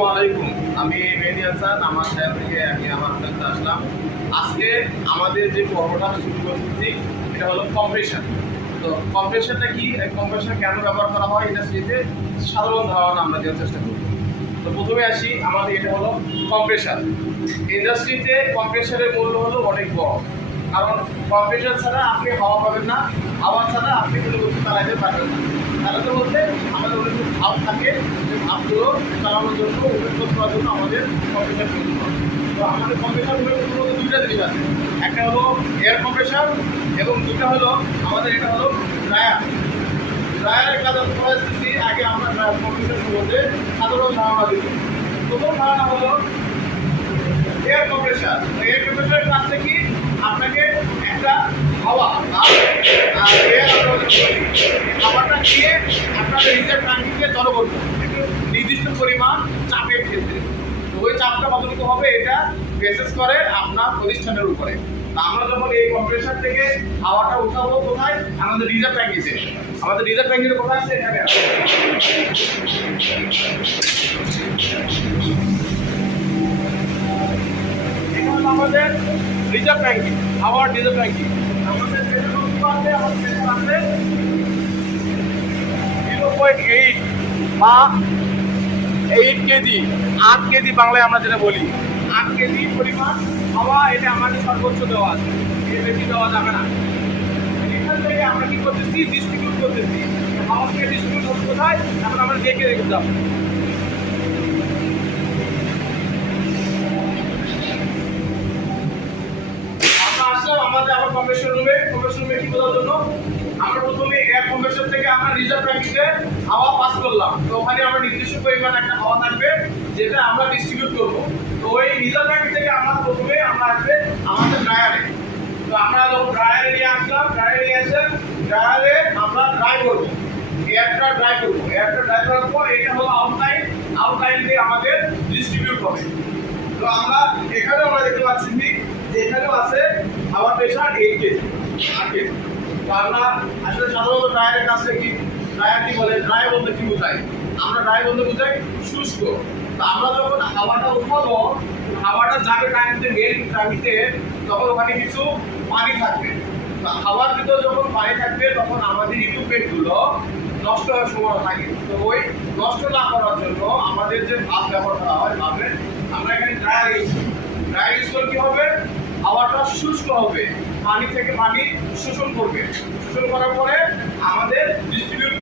আসসালামু আলাইকুম। আমি মেহেদী হাসান, আমার চ্যানেল থেকে আমি আমার কাছে আসলাম। আজকে আমাদের যে পর্বটা শুরু করতেছি এটা হলো কম্প্রেশন। তো কম্প্রেশনটা কি, কম্প্রেশন কেন ব্যবহার করা হয় ইন্ডাস্ট্রিতে সাধারণ ধারণা আমরা দেওয়ার চেষ্টা করি। তো প্রথমে আসি, আমাদের এটা হলো কম্প্রেশন। ইন্ডাস্ট্রিতে কম্প্রেশনের মূল্য হলো অনেক বড়, কারণ কম্প্রেশন ছাড়া আপনি হাওয়া পাবেন না, হাওয়া ছাড়া আপনি কোনো কিছু চালাতে পারবেন না। চালাতে বলতে আমাদের অনেক ভাব থাকে, যে ভাবগুলো চালানোর জন্য উপযোগ করার জন্য আমাদের কম্প্রেশন প্রয়োজন হয়। তো আমাদের কম্প্রেশন মূলত দুইটা জিনিস আছে, একটা হলো এয়ার কম্প্রেশন এবং দুটা হলো আমাদের এটা হলো ড্রায়ার। ড্রায়ারের কাজ করা আসতেছি। আগে আমরা ড্রায়ার কম্প্রেশন সম্বন্ধে সাধারণ ধারণা দিব। প্রথম ধারণা হলো এয়ার কম্প্রেশন। এয়ার কম্প্রেশনের কাজটা কি, আপনাকে একটা হাওয়া হাওয়াটা নিয়ে আপনার নিজের ট্যাঙ্কিতে জড়ো করতে হবে নির্দিষ্ট পরিমাণ চাপের ক্ষেত্রে। তো ওই চাপটা কতটুকু হবে এটা বেসিস করে আপনার প্রতিষ্ঠানের উপরে। আমরা যখন এই কম্প্রেসার থেকে হাওয়াটা উঠাবো কোথায়, আমাদের রিজার্ভ ট্যাঙ্কিতে। আমাদের রিজার্ভ ট্যাঙ্কিতে কোথায় আছে, এখানে আছে। আমাদের রিজার্ভ ট্যাঙ্কি, হাওয়ার রিজার্ভ ট্যাঙ্কি। আমাদের আছে 0.8 বা 8 কেজি, 8 কেজি বাংলায় আমরা যেটা বলি 8 কেজি পরিমাণ হাওয়া এটা আমাদের সর্বোচ্চ দেওয়া আছে, এর বেশি দেওয়া যাবে না। এখান থেকে আমরা কি করতেছি, ডিস্ট্রিবিউট করতেছি। হাওয়াকে ডিস্ট্রিবিউট করতে কোথায়, এখন আমরা দেখে রেখে যাবো। আমাদের আবার কম্প্রেসর রুমে কি করার জন্য আমরা প্রথমে এয়ার কম্প্রেসর থেকে আমরা রিজার্ভ ট্যাঙ্কিতে হাওয়া পাস করলাম। তো ওখানে আমরা নির্দিষ্ট পরিমাণ একটা হাওয়া থাকবে যেটা আমরা ডিস্ট্রিবিউট করব। তো ওই রিজার্ভ ট্যাঙ্কি থেকে আমরা প্রথমে আমরা আসবে আমাদের ড্রায়ারে। তো আমরা যখন ড্রায়ারে নিয়ে আসলাম, ড্রায়ারে নিয়ে এসে ড্রায়ারে আমরা ড্রাই করবো, এয়ারটা ড্রাই করবো। এয়ারটা ড্রাই করার পর এটা হলো আউটলাইন দিয়ে আমাদের ডিস্ট্রিবিউট হবে। তো আমরা এখানেও আমরা দেখতে পাচ্ছি যে এখানেও আছে হাওয়ার প্রেশার 8 কেজি। তো আমরা আসলে সাধারণত ড্রায়ারের কাছে কি, ড্রায়ার কি বলে, ড্রাই বলতে কি বোঝাই, আমরা ড্রাই বলতে বোঝাই শুষ্ক। তো আমরা যখন হাওয়াটা উঠাবো, হাওয়াটা যাবে ট্যাঙ্কিতে, মেন ট্যাঙ্কিতে, তখন ওখানে কিছু পানি থাকবে। তো হাওয়ার ভিতরে যখন পানি থাকবে তখন আমাদের ইকুইপমেন্টগুলো নষ্ট হওয়ার সম্ভাবনা থাকে। তো ওই নষ্ট না করার জন্য আমাদের যে ভাপ ব্যবহার করা হয়, ভাবে আমরা এখানে ড্রায়ার ইউজ করি। ড্রায়ার ইউজ করলে কি হবে, হাওয়াটা শুষ্ক হবে, পানি থেকে পানি শোষণ করবে। শোষণ করার পরে আমাদের ডিস্ট্রিবিউট